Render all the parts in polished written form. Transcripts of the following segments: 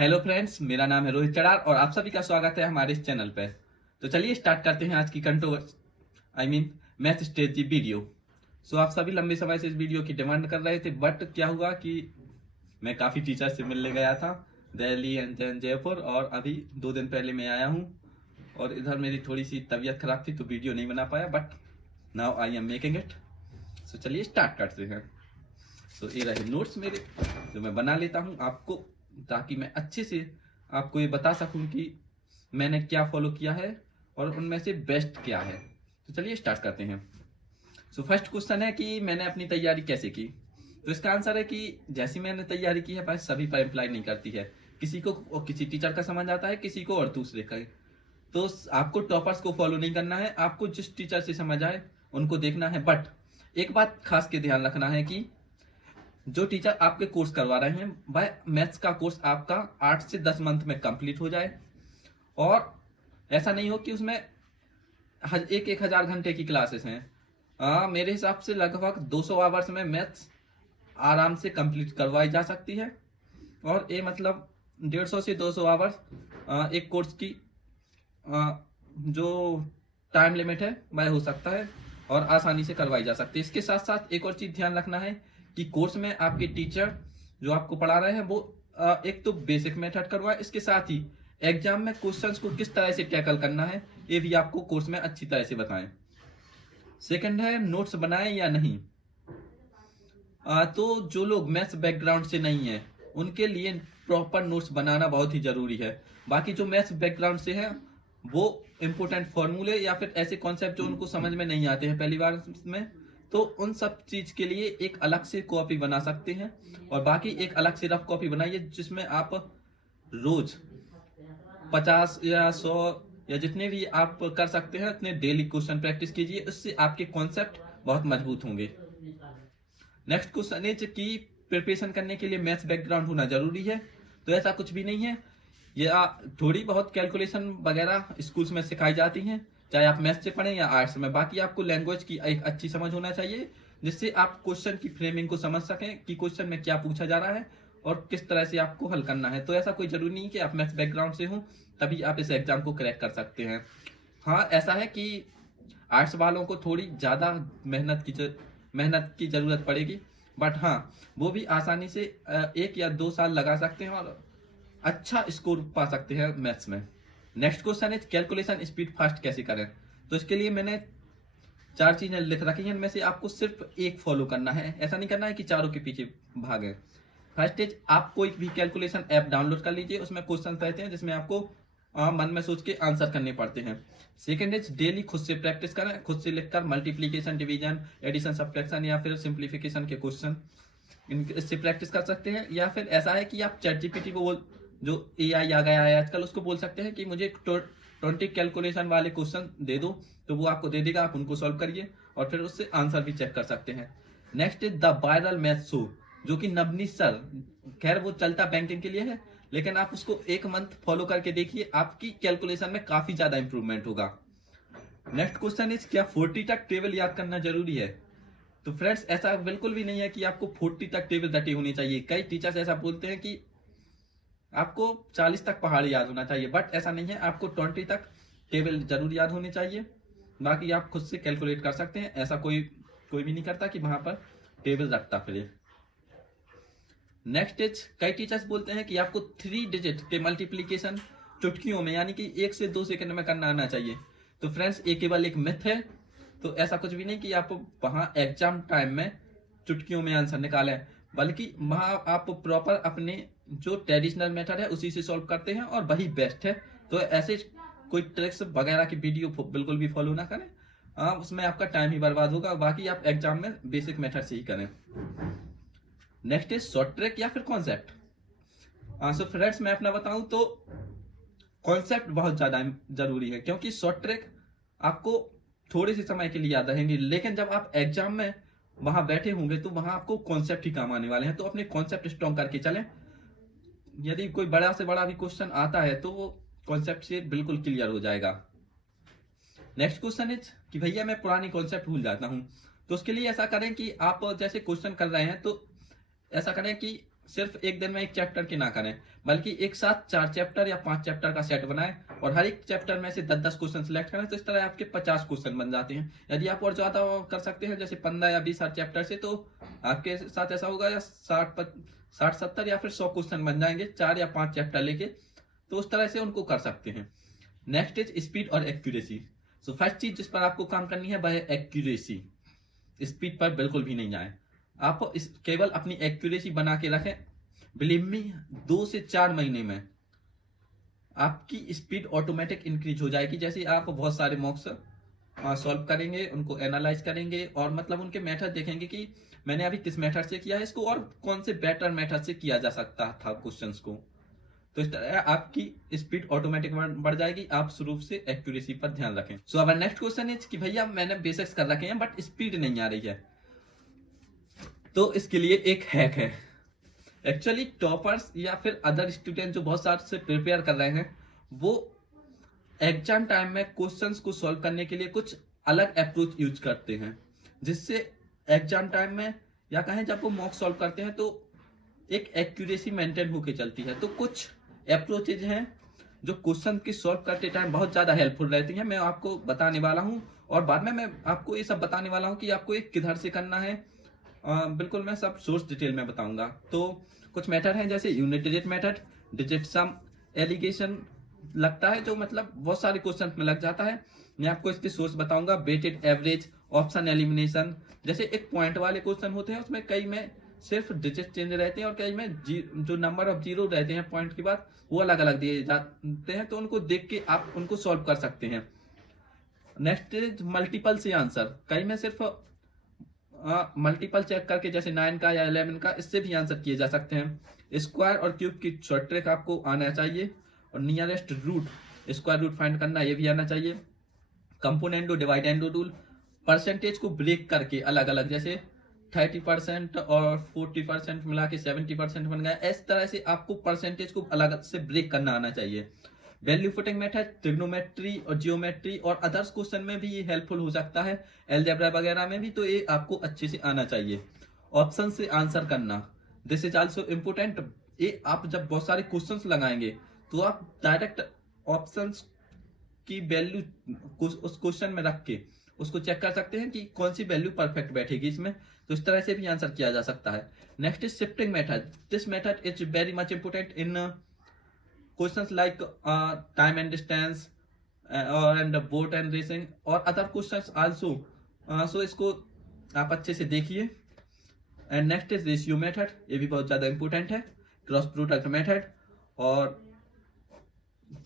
Hello friends, मेरा नाम है रोहित चड़ार और आप सभी का स्वागत है हमारे इस चैनल पे। तो चलिए स्टार्ट करते हैं आज की कंट्रोवर्स मैथ स्ट्रेटजी वीडियो। आप सभी लंबे समय से इस वीडियो की डिमांड कर रहे थे, बट क्या हुआ कि मैं काफ़ी टीचर से मिलने गया था दिल्ली एंड जयपुर, और अभी 2 दिन पहले मैं आया हूँ और इधर मेरी थोड़ी सी तबीयत खराब थी तो वीडियो नहीं बना पाया, but now I am making it. चलिए स्टार्ट करते हैं। ये रहे नोट्स मेरे जो मैं बना लेता हूँ आपको, ताकि मैं अच्छे से आपको ये बता सकूं कि मैंने क्या फॉलो किया है और उनमें से बेस्ट क्या है। तो चलिए स्टार्ट करते हैं। फर्स्ट क्वेश्चन है कि मैंने अपनी तैयारी कैसे की। तो इसका आंसर है कि जैसी मैंने तैयारी की है बस सभी पर अप्लाई नहीं करती है। किसी को और किसी टीचर का समझ आता है, किसी को और दूसरे का। तो आपको टॉपर्स को फॉलो नहीं करना है, आपको जिस टीचर से समझ आए उनको देखना है। बट एक बात खास के ध्यान रखना है कि जो टीचर आपके कोर्स करवा रहे हैं वह मैथ्स का कोर्स आपका 8 से 10 मंथ में कंप्लीट हो जाए, और ऐसा नहीं हो कि उसमें एक हजार घंटे की क्लासेस हैं। मेरे हिसाब से लगभग 200 आवर्स में मैथ्स आराम से कंप्लीट करवाई जा सकती है, और ये मतलब 150 से 200 आवर्स एक कोर्स की जो टाइम लिमिट है वह हो सकता है और आसानी से करवाई जा सकती है। इसके साथ साथ एक और चीज ध्यान रखना है कि कोर्स में आपके टीचर जो आपको पढ़ा रहे हैं वो एक तो बेसिक मेथड करवाए, इसके साथ ही एग्जाम में क्वेश्चंस को किस तरह से टैकल करना है ये भी आपको कोर्स में अच्छी तरह से बताएं। सेकंड है नोट्स बनाएं या नहीं। तो जो लोग मैथ्स बैकग्राउंड से नहीं है उनके लिए प्रॉपर नोट्स बनाना बहुत ही जरूरी है। बाकी जो मैथ्स बैकग्राउंड से है वो इंपोर्टेंट फॉर्मूले या फिर ऐसे कॉन्सेप्ट जो उनको समझ में नहीं आते हैं पहली बार में, तो उन सब चीज के लिए एक अलग से कॉपी बना सकते हैं, और बाकी एक अलग से रफ कॉपी बनाइए जिसमें आप रोज 50 या 100 या जितने भी आप कर सकते हैं उतने डेली क्वेश्चन प्रैक्टिस कीजिए। उससे आपके कॉन्सेप्ट बहुत मजबूत होंगे। नेक्स्ट क्वेश्चन है कि प्रिपरेशन करने के लिए मैथ्स बैकग्राउंड होना जरूरी है। तो ऐसा कुछ भी नहीं है, या थोड़ी बहुत कैलकुलेशन वगैरह स्कूल्स में सिखाई जाती हैं, चाहे आप मैथ्स से पढ़ें या आर्ट्स में। बाकी आपको लैंग्वेज की एक अच्छी समझ होना चाहिए जिससे आप क्वेश्चन की फ्रेमिंग को समझ सकें कि क्वेश्चन में क्या पूछा जा रहा है और किस तरह से आपको हल करना है। तो ऐसा कोई जरूरी नहीं कि आप मैथ्स बैकग्राउंड से हो तभी आप इस एग्जाम को क्रैक कर सकते हैं। हाँ, ऐसा है कि आर्ट्स वालों को थोड़ी ज्यादा मेहनत की जरूरत पड़ेगी, बट हाँ वो भी आसानी से 1 या 2 साल लगा सकते हैं और अच्छा स्कोर पा सकते हैं मैथ्स में। नेक्स्ट क्वेश्चन है कैलकुलेशन स्पीड फास्ट कैसे करें। तो इसके लिए मैंने 4 चीजें लिख रखी हैं, इनमें से आपको सिर्फ एक फॉलो करना है। ऐसा नहीं करना है कि चारों के पीछे भागे। फर्स्ट इज आप कोई भी कैलकुलेशन ऐप डाउनलोड कर लीजिए, उसमें क्वेश्चन रहते हैं जिसमें आपको मन में सोच के आंसर करने पड़ते हैं। सेकंड इज डेली खुद से प्रैक्टिस करें, खुद से लिखकर मल्टीप्लीकेशन, डिवीजन, एडिशन, सब्ट्रैक्शन या फिर सिंप्लीफिकेशन के क्वेश्चन इससे प्रैक्टिस कर सकते हैं। या फिर ऐसा है कि आप चैट जीपीटी को जो एआई आ गया है आजकल उसको बोल सकते हैं कि मुझे 20 कैलकुलेशन वाले क्वेश्चन दे दो, तो वो आपको दे देगा, आप उनको सॉल्व करिए और फिर उससे आंसर भी चेक कर सकते हैं। Next is the viral math show, जो कि नवनीत सर, खैर वो चलता बैंकिंग के लिए है, लेकिन आप उसको 1 मंथ फॉलो करके देखिए, आपकी कैलकुलेशन में काफी ज्यादा इंप्रूवमेंट होगा। नेक्स्ट क्वेश्चन इज क्या 40 तक टेबल याद करना जरूरी है। तो फ्रेंड्स ऐसा बिल्कुल भी नहीं है कि आपको 40 तक टेबल रटी होनी चाहिए। कई टीचर्स ऐसा बोलते हैं कि आपको 40 तक पहाड़ याद होना चाहिए, बट ऐसा नहीं है, आपको 20 तक टेबल जरूर याद होनी चाहिए। बाकी आप खुद से कैलकुलेट कर सकते हैं, ऐसा कोई भी नहीं करता कि वहां पर टेबल रखता फिर। नेक्स्ट इज कई टीचर्स बोलते हैं कि आपको 3 डिजिट के मल्टीप्लीकेशन चुटकियों में यानी कि 1 से 2 सेकंड में करना आना चाहिए। तो फ्रेंड्स ये केवल एक मिथ है। तो ऐसा कुछ भी नहीं कि आप वहां एग्जाम टाइम में चुटकियों में आंसर निकालें, बल्कि वहां आप प्रॉपर अपने जो ट्रेडिशनल मेथड है उसी से सॉल्व करते हैं और वही बेस्ट है। तो ऐसे कोई ट्रिक्स वगैरह की वीडियो बिल्कुल भी फॉलो ना करें, उसमें आपका टाइम ही बर्बाद होगा। बाकी आप एग्जाम में बेसिक मेथड से ही करें। नेक्स्ट इज शॉर्ट ट्रिक या फिर कॉन्सेप्ट। सो फ्रेंड्स मैं अपना बताऊं तो कॉन्सेप्ट बहुत ज्यादा जरूरी है, क्योंकि शॉर्ट ट्रिक आपको थोड़े से समय के लिए याद रहेंगे, लेकिन जब आप एग्जाम में वहां बैठे होंगे तो वहां आपको कॉन्सेप्ट ही काम आने वाले हैं। तो अपने कॉन्सेप्ट स्ट्रॉन्ग करके चलें। यदि कोई बड़ा से बड़ा भी क्वेश्चन आता है तो वो कॉन्सेप्ट से बिल्कुल क्लियर हो जाएगा। नेक्स्ट क्वेश्चन इज कि भैया मैं पुरानी कॉन्सेप्ट भूल जाता हूं। तो उसके लिए ऐसा करें कि आप जैसे क्वेश्चन कर रहे हैं तो ऐसा करें कि सिर्फ एक दिन में एक चैप्टर की ना करें, बल्कि एक साथ 4 चैप्टर या 5 चैप्टर का सेट बनाएं और हर एक चैप्टर में से 10-10 क्वेश्चन सिलेक्ट करें, तो इस तरह आपके 50 क्वेश्चन बन जाते हैं। यदि आप और ज्यादा कर सकते हैं, जैसे 15 या 20 हर चैप्टर से, तो आपके साथ ऐसा होगा या 60-70 या फिर 100 क्वेश्चन बन जाएंगे 4 या 5 चैप्टर लेके। तो उस तरह से उनको कर सकते हैं। नेक्स्ट इज स्पीड और एक्यूरेसी। सो फर्स्ट चीज जिस पर आपको काम करनी है वह है एक्यूरेसी। स्पीड पर बिल्कुल भी नहीं जाएं। आप केवल अपनी एक्यूरेसी बना के रखें। बिलीव मी, 2 से 4 महीने में आपकी स्पीड ऑटोमेटिक इंक्रीज हो जाएगी। जैसे आप बहुत सारे मॉक्स सॉल्व करेंगे, उनको एनालाइज करेंगे और मतलब उनके मेथड देखेंगे कि मैंने अभी किस मेथड से किया है इसको और कौन से बेटर मेथड से किया जा सकता था क्वेश्चंस को। तो इस तरह आपकी स्पीड ऑटोमेटिक बढ़ जाएगी। आप शुरू से एक्यूरेसी पर ध्यान रखें। सो अवर नेक्स्ट क्वेश्चन इज कि भैया मैंने बेसिक्स कर रखे हैं बट स्पीड नहीं आ रही है, तो इसके लिए एक हैक है। एक्चुअली टॉपर्स या फिर अदर स्टूडेंट जो बहुत सारे से प्रिपेयर कर रहे हैं, वो एग्जाम टाइम में क्वेश्चंस को सॉल्व करने के लिए कुछ अलग अप्रोच यूज करते हैं, जिससे एग्जाम टाइम में या कहें जब वो मॉक सॉल्व करते हैं तो एक एक्यूरेसी मेंटेन होके चलती है। तो कुछ अप्रोचेज हैं जो क्वेश्चन की सॉल्व करते टाइम बहुत ज्यादा हेल्पफुल रहती हैं, मैं आपको बताने वाला हूं और बाद में मैं आपको ये सब बताने वाला हूं कि आपको ये किधर से करना है। बिल्कुल मैं सब सोर्स डिटेल में बताऊंगा। तो कुछ मेथड हैं जैसे unit digit method, digit sum, alligation लगता है जो मतलब बहुत सारे क्वेश्चन में लग जाता है। मैं आपको इसके सोर्स बताऊंगा। वेटेड एवरेज, ऑप्शन एलिमिनेशन, जैसे एक पॉइंट वाले क्वेश्चन होते हैं उसमें कई में सिर्फ डिजिट चेंज रहते हैं और कई में जो नंबर ऑफ जीरो रहते हैं पॉइंट के बाद वो अलग अलग दिए जाते हैं, तो उनको देख के आप उनको सॉल्व कर सकते हैं। नेक्स्ट इज मल्टीपल से आंसर। कई में सिर्फ मल्टीपल चेक करके जैसे 9 का या 11 का, इससे भी आंसर किए जा सकते हैं। स्क्वायर और क्यूब की शॉर्ट ट्रिक आपको आना चाहिए और nearest root, square root find करना, ये भी आना चाहिए। कंपोनेंडो डिवाइडेंडो रूल, परसेंटेज को ब्रेक करके अलग अलग, जैसे 30% और 40% मिला के 70% बन गया, इस तरह से आपको परसेंटेज को अलग से ब्रेक करना आना चाहिए। वैल्यू पुटिंग मेथड, ट्रिग्नोमेट्री और जियोमेट्री और अदर्स क्वेश्चन में भी ये हेल्पफुल हो सकता है, अलजेब्रा वगैरह में भी, तो ये आपको अच्छे से आना चाहिए। ऑप्शन से आंसर करना, दिस इज आल्सो इम्पोर्टेंट। ये आप जब बहुत सारे क्वेश्चंस लगाएंगे तो आप डायरेक्ट ऑप्शंस की वैल्यू उस क्वेश्चन में रख के उसको चेक कर सकते हैं कि कौन सी वैल्यू परफेक्ट बैठेगी इसमें, तो इस तरह से भी आंसर किया जा सकता है। Next is shifting method. This method is very much important in questions like time and distance and boat and racing और other questions also। so इसको आप अच्छे से देखिए। And next is ratio method, ये भी बहुत ज्यादा इंपॉर्टेंट है। क्रॉस प्रोडक्ट मेथड, और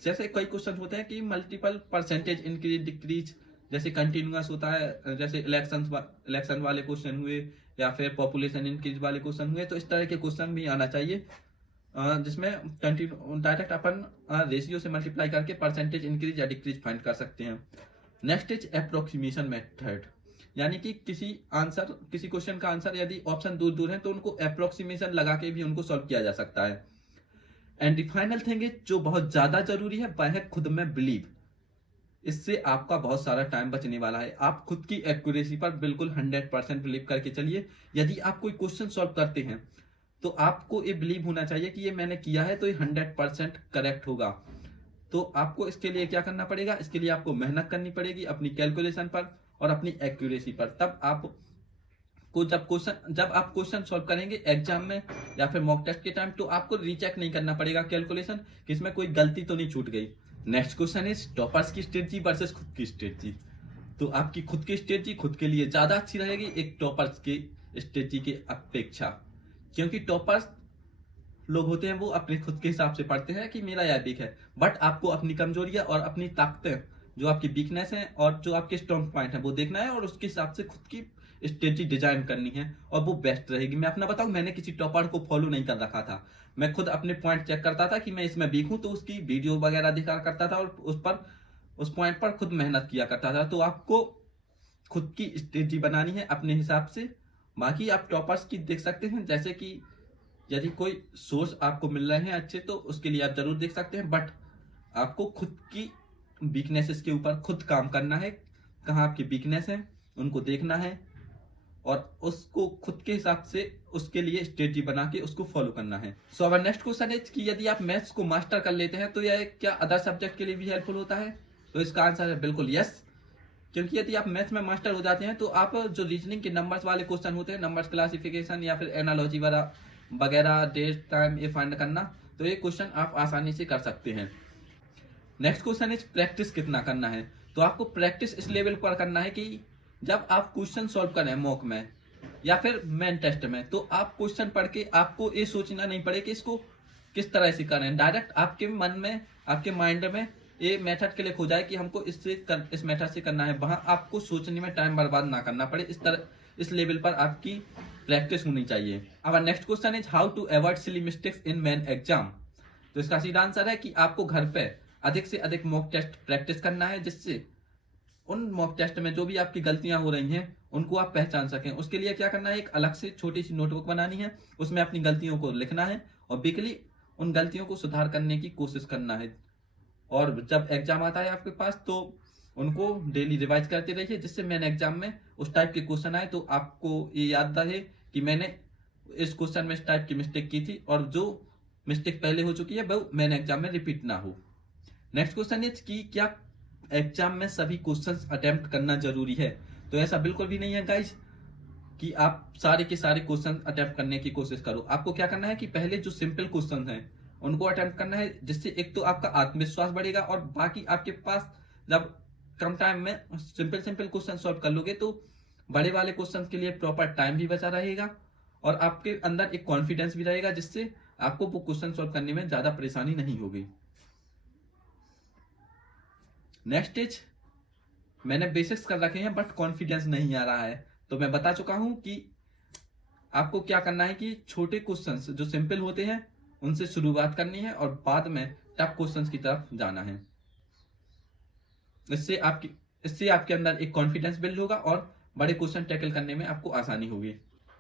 जैसे कई क्वेश्चन होते हैं कि मल्टीपल परसेंटेज इंक्रीज डिक्रीज, जैसे कंटिन्यूअस होता है, जैसे इलेक्शन वाले क्वेश्चन हुए या फिर पॉपुलेशन इंक्रीज वाले क्वेश्चन हुए, तो इस तरह के क्वेश्चन भी आना चाहिए जिसमें डायरेक्ट अपन रेशियो से मल्टीप्लाई करके परसेंटेज इंक्रीज या डिक्रीज फाइंड कर सकते हैं। नेक्स्ट इज अप्रोक्सीमेशन मेथड, यानी कि किसी क्वेश्चन का आंसर यदि ऑप्शन दूर दूर है तो उनको अप्रोक्सीमेशन लगा के भी उनको सॉल्व किया जा सकता है। And the final thing is जो बहुत ज्यादा जरूरी है वह है खुद में बिलीव। इससे आपका बहुत सारा टाइम बचने वाला है। आप खुद की एक्यूरेसी पर बिल्कुल 100% बिलीव करके चलिए। यदि आप कोई क्वेश्चन सॉल्व करते हैं तो आपको ये बिलीव होना चाहिए कि ये मैंने किया है तो ये 100% करेक्ट होगा। तो आपको इसके लिए क्या करना पड़ेगा, इसके लिए आपको मेहनत करनी पड़ेगी अपनी कैलकुलेशन पर और अपनी एक्यूरेसी पर। तब आपको जब आप क्वेश्चन सॉल्व करेंगे एग्जाम में या फिर मॉक टेस्ट के टाइम, तो आपको रीचेक नहीं करना पड़ेगा कैलकुलेशन कि इसमें कोई गलती तो नहीं छूट गई। नेक्स्ट क्वेश्चन इज टॉपर्स की स्ट्रेटजी वर्सेस खुद की स्ट्रेटजी। तो आपकी खुद की स्ट्रेटजी खुद के लिए ज्यादा अच्छी रहेगी एक टॉपर्स की स्ट्रेटजी की अपेक्षा, क्योंकि टॉपर्स लोग होते हैं वो अपने खुद के हिसाब से पढ़ते हैं कि मेरा यह वीक है, बट आपको अपनी कमजोरियां और अपनी ताकतें, जो आपकी वीकनेस है और जो आपके स्ट्रॉन्ग पॉइंट है वो देखना है और उसके हिसाब से खुद की स्ट्रेटजी डिजाइन करनी है और वो बेस्ट रहेगी। मैं अपना बताऊं, मैंने किसी टॉपर को फॉलो नहीं कर रखा था। मैं खुद अपने पॉइंट चेक करता था कि मैं इसमें वीक हूं, तो उसकी वीडियो वगैरह देखा करता था और उस पॉइंट पर खुद मेहनत किया करता था। तो आपको खुद की स्ट्रेटजी बनानी है अपने हिसाब से। बाकी आप टॉपर्स की देख सकते हैं, जैसे कि यदि कोई सोर्स आपको मिल रहे हैं अच्छे तो उसके लिए आप जरूर देख सकते हैं, बट आपको खुद की वीकनेसेस के ऊपर खुद काम करना है। कहाँ आपकी वीकनेस है उनको देखना है और उसको खुद के हिसाब से उसके लिए स्ट्रेटजी बना के उसको फॉलो करना है। सो अवर नेक्स्ट क्वेश्चन इज कि यदि आप मैथ्स को मास्टर कर लेते हैं तो यह क्या अदर सब्जेक्ट के लिए भी हेल्पफुल होता है? तो इसका आंसर है बिल्कुल यस। क्योंकि यदि आप मैथ्स में मास्टर हो जाते हैं तो आप जो रीजनिंग के नंबर्स वाले क्वेश्चन होते हैं, नंबर्स क्लासिफिकेशन या फिर एनालॉजी वगैरह, डेट टाइम ये फाइंड करना, तो ये क्वेश्चन आप आसानी से कर सकते हैं। नेक्स्ट क्वेश्चन इज प्रैक्टिस कितना करना है? तो आपको प्रैक्टिस इस लेवल पर करना है कि जब आप क्वेश्चन सॉल्व करें मॉक में या फिर मेन टेस्ट में, तो आप क्वेश्चन पढ़ के आपको ये सोचना नहीं पड़े कि इसको किस तरह से करें। डायरेक्ट आपके मन में, आपके माइंड में ये मेथड क्लिक हो जाए कि हमको इस मेथड से करना है। वहां आपको सोचने में टाइम बर्बाद ना करना पड़े। इस लेवल पर आपकी प्रैक्टिस होनी चाहिए। अब next question is how to avoid silly mistakes in main exam? तो इसका सीधा आंसर है कि आपको घर पे अधिक से अधिक मॉक टेस्ट प्रैक्टिस करना है, जिससे उन मॉक टेस्ट में जो भी आपकी गलतियां हो रही हैं उनको आप पहचान सकें। उसके लिए क्या करना है, एक अलग से छोटी सी नोटबुक बनानी है, उसमें अपनी गलतियों को लिखना है और वीकली उन गलतियों को सुधार करने की कोशिश करना है। और जब एग्जाम आता है आपके पास तो उनको डेली रिवाइज करते रहिए, जिससे मैंने एग्जाम में उस टाइप के क्वेश्चन आए तो आपको ये याद रहे कि मैंने इस क्वेश्चन में इस टाइप की मिस्टेक की थी और जो मिस्टेक पहले हो चुकी है वो मैंने एग्जाम में रिपीट ना हो। नेक्स्ट क्वेश्चन इज कि क्या एग्जाम में सभी क्वेश्चंस अटेम्प्ट करना जरूरी है? तो ऐसा बिल्कुल भी नहीं है गाइस कि आप सारे के सारे क्वेश्चन अटेम्प्ट करने की कोशिश करो। आपको क्या करना है कि पहले जो सिंपल क्वेश्चन हैं उनको अटेम्प्ट करना है, जिससे एक तो आपका आत्मविश्वास बढ़ेगा और बाकी आपके पास जब कम टाइम में सिंपल क्वेश्चन सॉल्व कर लोगे तो बड़े वाले क्वेश्चन के लिए प्रॉपर टाइम भी बचा रहेगा और आपके अंदर एक कॉन्फिडेंस भी रहेगा, जिससे आपको वो क्वेश्चन सॉल्व करने में ज्यादा परेशानी नहीं होगी। नेक्स्ट इज मैंने बेसिक्स कर रखे हैं बट कॉन्फिडेंस नहीं आ रहा है, तो मैं बता चुका हूं कि आपको क्या करना है कि छोटे क्वेश्चंस जो सिंपल होते हैं उनसे शुरुआत करनी है और बाद में टफ क्वेश्चंस की तरफ जाना है। इससे आपके अंदर एक कॉन्फिडेंस बिल्ड होगा और बड़े क्वेश्चन टैकल करने में आपको आसानी होगी।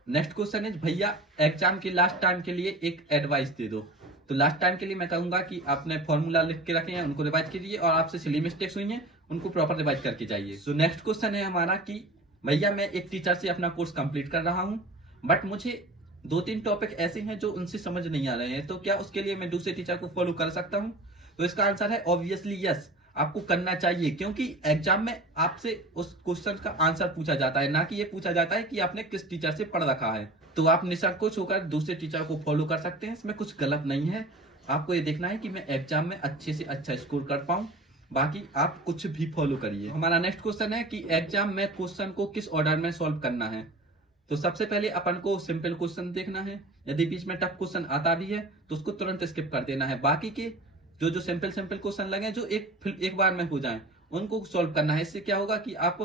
नेक्स्ट क्वेश्चन इज भैया एग्जाम के लास्ट टाइम के लिए एक एडवाइस दे दो। तो लास्ट टाइम के लिए मैं कहूंगा कि आपने फॉर्मूला लिख के रखे हैं उनको रिवाइज कीजिए और आपसे सिली मिस्टेक्स हुई हैं उनको प्रॉपर रिवाइज करके जाइए। सो नेक्स्ट क्वेश्चन है हमारा कि भैया मैं एक टीचर से अपना कोर्स कंप्लीट कर रहा हूं बट मुझे 2-3 टॉपिक ऐसे हैं जो उनसे समझ नहीं आ रहे हैं, तो क्या उसके लिए मैं दूसरे टीचर को फॉलो कर सकता हूं? तो इसका आंसर है ऑब्वियसली यस, आपको करना चाहिए, क्योंकि एग्जाम में आपसे उस क्वेश्चन का आंसर पूछा जाता है, ना कि ये पूछा जाता है कि आपने किस टीचर से पढ़ रखा है। तो आप निसंकोच होकर दूसरे टीचर को फॉलो कर सकते हैं, इसमें कुछ गलत नहीं है। आपको ये देखना है कि मैं एग्जाम में अच्छे से अच्छा स्कोर कर पाऊं, बाकी आप कुछ भी फॉलो करिए। हमारा नेक्स्ट क्वेश्चन है कि एग्जाम में क्वेश्चन को किस ऑर्डर में सॉल्व करना है। तो सबसे पहले अपन को सिंपल क्वेश्चन देखना है, यदि बीच में टफ क्वेश्चन आता भी है तो उसको तुरंत स्किप कर देना है। बाकी के जो सिंपल क्वेश्चन लगे जो एक बार में हो जाएं उनको सॉल्व करना है। इससे क्या होगा कि आप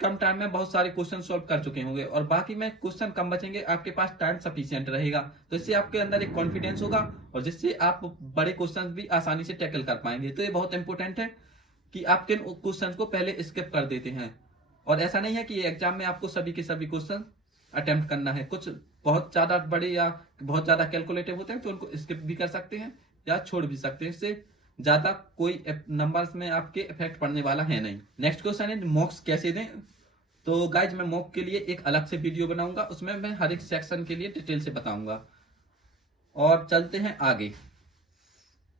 कम टाइम में बहुत सारे क्वेश्चन सॉल्व कर चुके होंगे और बाकी में क्वेश्चन कम बचेंगे, आपके पास टाइम सफिशिएंट रहेगा, तो इससे आपके अंदर एक कॉन्फिडेंस होगा और जिससे आप बड़े क्वेश्चन भी आसानी से टैकल कर पाएंगे। तो ये बहुत इंपॉर्टेंट है कि आप किन क्वेश्चन को पहले स्किप कर देते हैं। और ऐसा नहीं है कि एग्जाम में आपको सभी के सभी क्वेश्चन अटेम्प्ट करना है, कुछ बहुत ज्यादा बड़े या बहुत ज्यादा कैलकुलेटिव होते हैं तो उनको स्किप भी कर सकते हैं या छोड़ भी सकते हैं, इससे ज्यादा कोई नंबर्स में आपके इफेक्ट पड़ने वाला है नहीं। नेक्स्ट क्वेश्चन है मॉक्स कैसे दें। तो गाइज मैं मॉक के लिए एक अलग से वीडियो बनाऊंगा, उसमें मैं हर एक सेक्शन के लिए डिटेल से बताऊंगा। और चलते हैं आगे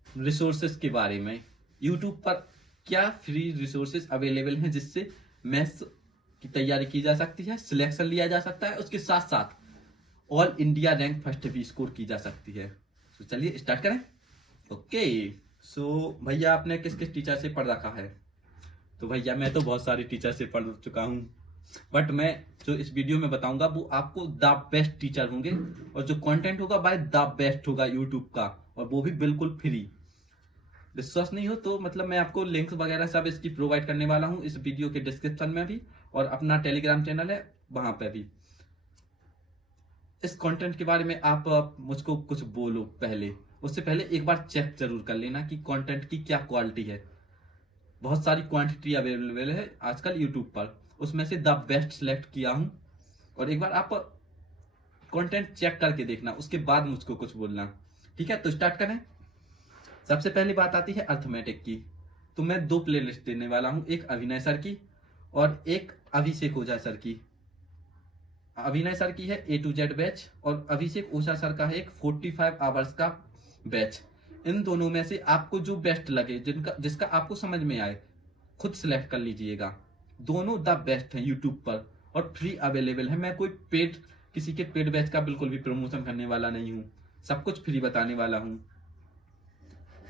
रिसोर्सेज के बारे में। यूट्यूब पर क्या फ्री रिसोर्सेज अवेलेबल हैं जिससे मैथ्स की तैयारी की जा सकती है, सिलेक्शन लिया जा सकता है, उसके साथ साथ ऑल इंडिया रैंक फर्स्ट भी स्कोर की जा सकती है। तो चलिए स्टार्ट करें। ओके, सो भैया आपने किस किस टीचर से पढ़ रखा है? तो भैया मैं तो बहुत सारे टीचर से पढ़ चुका हूँ, बट मैं जो इस वीडियो में बताऊंगा वो आपको द बेस्ट टीचर होंगे और जो कंटेंट होगा बाय द बेस्ट होगा यूट्यूब का, और वो भी बिल्कुल फ्री। विश्वास नहीं हो तो मतलब मैं आपको लिंक्स वगैरह सब इसकी प्रोवाइड करने वाला हूँ इस वीडियो के डिस्क्रिप्शन में भी, और अपना टेलीग्राम चैनल है वहां पे भी। इस कंटेंट के बारे में आप मुझको कुछ बोलो पहले, उससे पहले एक बार चेक जरूर कर लेना कि कंटेंट की क्या क्वालिटी है। बहुत सारी क्वांटिटी अवेलेबल है आजकल यूट्यूब पर, उसमें से द बेस्ट सिलेक्ट किया हूं, और एक बार आप कंटेंट चेक करके देखना, उसके बाद मुझको कुछ बोलना, ठीक है? तो स्टार्ट करें। सबसे पहली बात आती है अर्थमेटिक की। तो मैं 2 प्लेलिस्ट देने वाला हूं, एक अभिनय सर की और एक अभिषेक ओझा सर की। अभिनय सर की है A to Z बैच और अभिषेक ओझा सर का है एक 45 आवर्स का बैच। इन दोनों में से आपको जो बेस्ट लगे, जिसका आपको समझ में आए, खुद सिलेक्ट कर लीजिएगा। दोनों द बेस्ट हैं यूट्यूब पर और फ्री अवेलेबल है। मैं कोई पेड, किसी के पेड बैच का बिल्कुल भी प्रमोशन करने वाला नहीं हूँ, सब कुछ फ्री बताने वाला हूँ।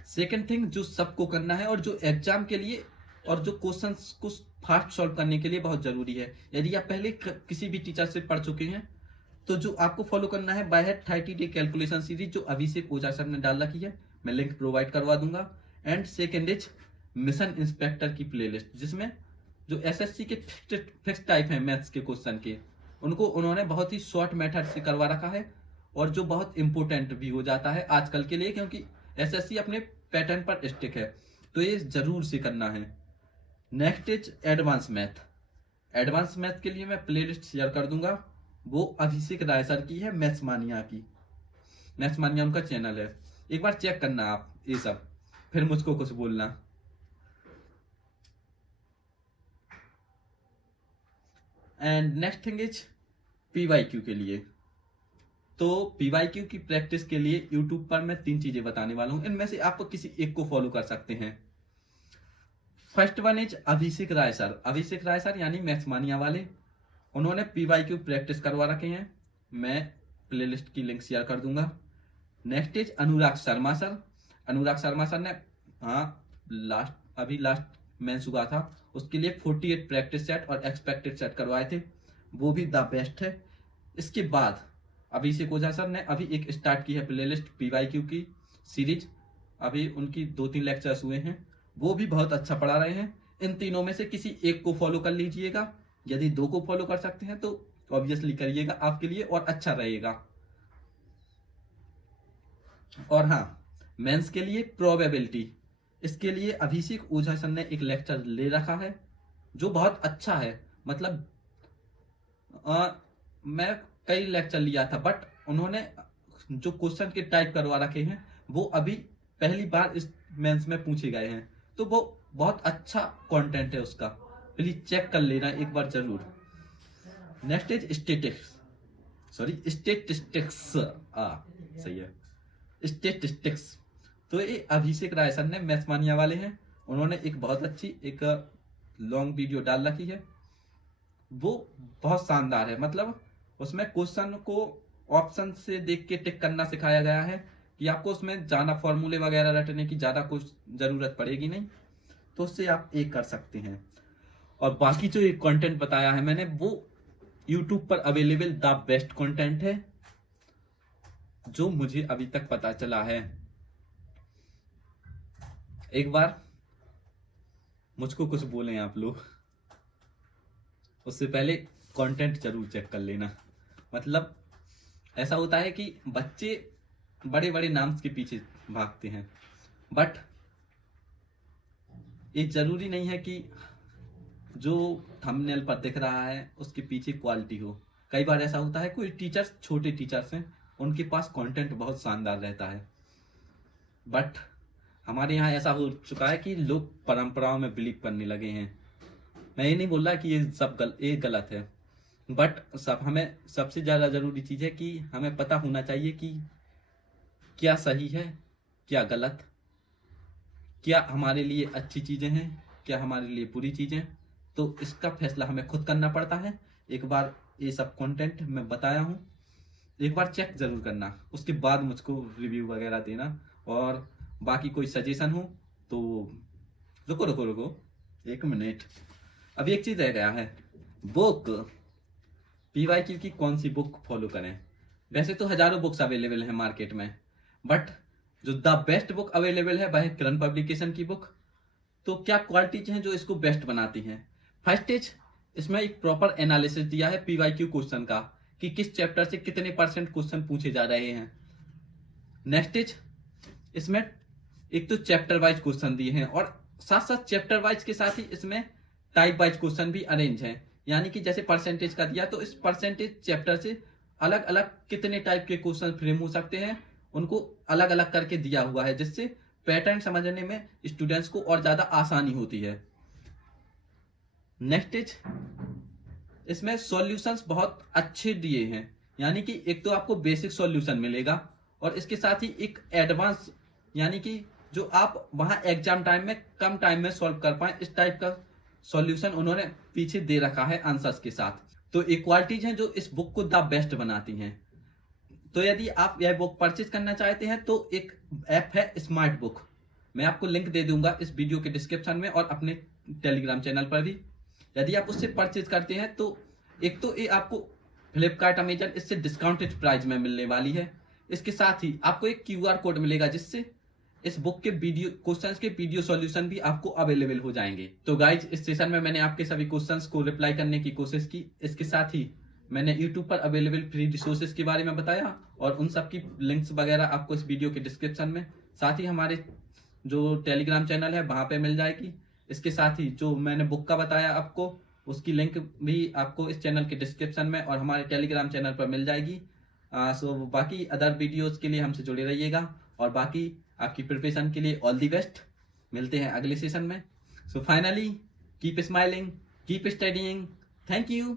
सेकेंड थिंग जो सबको करना है और जो एग्जाम के लिए और जो क्वेश्चंस को फास्ट सॉल्व करने के लिए बहुत जरूरी है, यदि आप पहले किसी भी टीचर से पढ़ चुके हैं तो जो आपको फॉलो करना है bye head 30 day calculation series जो अभिषेक ओझा सर ने डाल रखी है, मैं लिंक प्रोवाइड करवा दूंगा। And second is mission inspector की प्लेलिस्ट, जिसमें जो एसएससी के फिक्स टाइप है मैथ्स के क्वेश्चन के, उनको उन्होंने बहुत ही शॉर्ट मेथड से करवा रखा है और जो बहुत इंपॉर्टेंट भी हो जाता है आजकल के लिए, क्योंकि एसएससी अपने पैटर्न पर स्टिक है, तो ये जरूर से करना है। Next is advance math. Advance math के लिए मैं प्लेलिस्ट शेयर कर दूंगा, वो अभिषेक राय सर की है, मैथ्स मानिया की। मैथ्स मानिया उनका चैनल है, एक बार चेक करना आप ये सब, फिर मुझको कुछ बोलना। And next thing is PYQ के लिए। तो पीवाईक्यू की प्रैक्टिस के लिए यूट्यूब पर मैं 3 चीजें बताने वाला हूं, इनमें से आप किसी एक को फॉलो कर सकते हैं। First one is Abhishek Rai sir. Abhishek Rai sir यानी मैथ्स मानिया वाले, उन्होंने पीवाईक्यू प्रैक्टिस करवा रखे हैं, मैं प्लेलिस्ट की लिंक शेयर कर दूंगा। Next is Anurag Sharma sir. Anurag Sharma sir ने अभी लास्ट मेंस हुआ था, उसके लिए 48 प्रैक्टिस सेट और एक्सपेक्टेड सेट करवाए थे, वो भी द बेस्ट है। इसके बाद अभिषेक ओझा सर ने अभी एक स्टार्ट की है प्लेलिस्ट पीवाईक्यू की सीरीज, अभी उनकी 2-3 लेक्चर्स हुए हैं, वो भी बहुत अच्छा पढ़ा रहे हैं। इन तीनों में से किसी एक को फॉलो कर लीजिएगा, यदि 2 को फॉलो कर सकते हैं तो ऑब्वियसली करिएगा, आपके लिए और अच्छा रहेगा। और हाँ, मेंस के लिए प्रोबेबिलिटी, इसके लिए अभिषेक ओझा सर ने एक लेक्चर ले रखा है जो बहुत अच्छा है। मतलब मैं कई लेक्चर लिया था, बट उन्होंने जो क्वेश्चन के टाइप करवा रखे हैं वो अभी पहली बार इस मेंस में पूछे गए हैं, तो वो बहुत अच्छा कंटेंट है उसका, प्लीज चेक कर लेना एक बार जरूर। नेक्स्ट इज स्टेटिस्टिक्स, सही है, स्टेटिस्टिक्स। तो ये अभिषेक राय सर ने मैथ्स मानिया वाले हैं, उन्होंने एक बहुत अच्छी एक लॉन्ग वीडियो डाल रखी है, वो बहुत शानदार है। मतलब उसमें क्वेश्चन को ऑप्शन से देख के टिक करना सिखाया गया है कि आपको उसमें ज्यादा फॉर्मूले वगैरह रटने की ज्यादा कुछ जरूरत पड़ेगी नहीं, तो उससे आप एक कर सकते हैं। और बाकी जो एक कंटेंट बताया है मैंने, वो यूट्यूब पर अवेलेबल द बेस्ट कंटेंट है जो मुझे अभी तक पता चला है। एक बार मुझको कुछ बोलें आप लोग, उससे पहले कंटेंट जरूर चेक कर लेना। मतलब ऐसा होता है कि बच्चे बड़े बड़े नाम के पीछे भागते हैं, बट ये जरूरी नहीं है कि जो थंबनेल पर दिख रहा है उसके पीछे क्वालिटी हो। कई बार ऐसा होता है कोई टीचर्स, छोटे टीचर्स हैं, उनके पास कंटेंट बहुत शानदार रहता है, बट हमारे यहाँ ऐसा हो चुका है कि लोग परंपराओं में बिलीव करने लगे हैं। मैं ये नहीं बोल रहा कि ये सब गलत है, बट हमें सबसे ज्यादा जरूरी चीज है कि हमें पता होना चाहिए कि क्या सही है, क्या गलत, क्या हमारे लिए अच्छी चीजें हैं, क्या हमारे लिए बुरी चीजें, तो इसका फैसला हमें खुद करना पड़ता है। एक बार ये सब कंटेंट मैं बताया हूँ, एक बार चेक जरूर करना, उसके बाद मुझको रिव्यू वगैरह देना। और बाकी कोई सजेशन हो तो रुको 1 मिनट, अभी एक चीज रह गया है, बुक। पीवाईक्यू की कौन सी बुक फॉलो करें? वैसे तो हजारों बुक्स अवेलेबल है मार्केट में, बट जो द बेस्ट बुक अवेलेबल है वह है किरण पब्लिकेशन की बुक। तो क्या क्वालिटीज हैं जो इसको बेस्ट बनाती हैं? फर्स्ट इज, इसमें एक प्रॉपर एनालिसिस दिया है पीवाईक्यू क्वेश्चन का कि किस चैप्टर से कितने % क्वेश्चन पूछे जा रहे हैं। नेक्स्ट इज, इसमें एक तो चैप्टर वाइज क्वेश्चन दिए हैं और साथ साथ चैप्टर वाइज के साथ ही इसमें टाइप वाइज क्वेश्चन भी अरेंज है, यानी कि जैसे परसेंटेज का दिया तो इस परसेंटेज चैप्टर से अलग अलग कितने टाइप के क्वेश्चन फ्रेम हो सकते हैं उनको अलग अलग करके दिया हुआ है, जिससे पैटर्न समझने में स्टूडेंट्स को और ज्यादा आसानी होती है। नेक्स्ट इज इसमें सॉल्यूशंस बहुत अच्छे दिए हैं, यानी कि एक तो आपको बेसिक सॉल्यूशन मिलेगा और इसके साथ ही एक एडवांस, यानी कि जो आप वहां एग्जाम टाइम में कम टाइम में सॉल्व कर पाए, इस टाइप का सॉल्यूशन उन्होंने पीछे दे रखा है आंसर्स के साथ। तो इक्वालिटीज हैं जो इस बुक को द बेस्ट बनाती हैं। तो यदि आप यह बुक परचेज करना चाहते हैं तो एक ऐप है स्मार्ट बुक, मैं आपको लिंक दे दूंगा इस वीडियो के डिस्क्रिप्शन में और अपने टेलीग्राम चैनल पर भी। यदि आप उससे परचेज करते हैं तो एक तो ये आपको फ्लिपकार्ट अमेजन इससे डिस्काउंटेड प्राइस में मिलने वाली है। इसके साथ ही आपको एक क्यूआर कोड मिलेगा जिससे इस बुक के वीडियो क्वेश्चंस के वीडियो सॉल्यूशन भी आपको अवेलेबल हो जाएंगे। तो गाइज, इस सेशन में मैंने आपके सभी क्वेश्चंस को रिप्लाई करने की कोशिश की। इसके साथ ही मैंने YouTube पर अवेलेबल फ्री रिसोर्सेज के बारे में बताया और उन सब की लिंक्स वगैरह आपको इस वीडियो के डिस्क्रिप्शन में, साथ ही हमारे जो टेलीग्राम चैनल है वहां पे मिल जाएगी। इसके साथ ही जो मैंने बुक का बताया आपको, उसकी लिंक भी आपको इस चैनल के डिस्क्रिप्शन में और हमारे टेलीग्राम चैनल पर मिल जाएगी। सो बाकी अदर वीडियोस के लिए हमसे जुड़े रहिएगा और बाकी आपकी प्रिपरेशन के लिए ऑल दी बेस्ट। मिलते हैं अगले सेशन में। So finally keep smiling, keep studying. Thank you.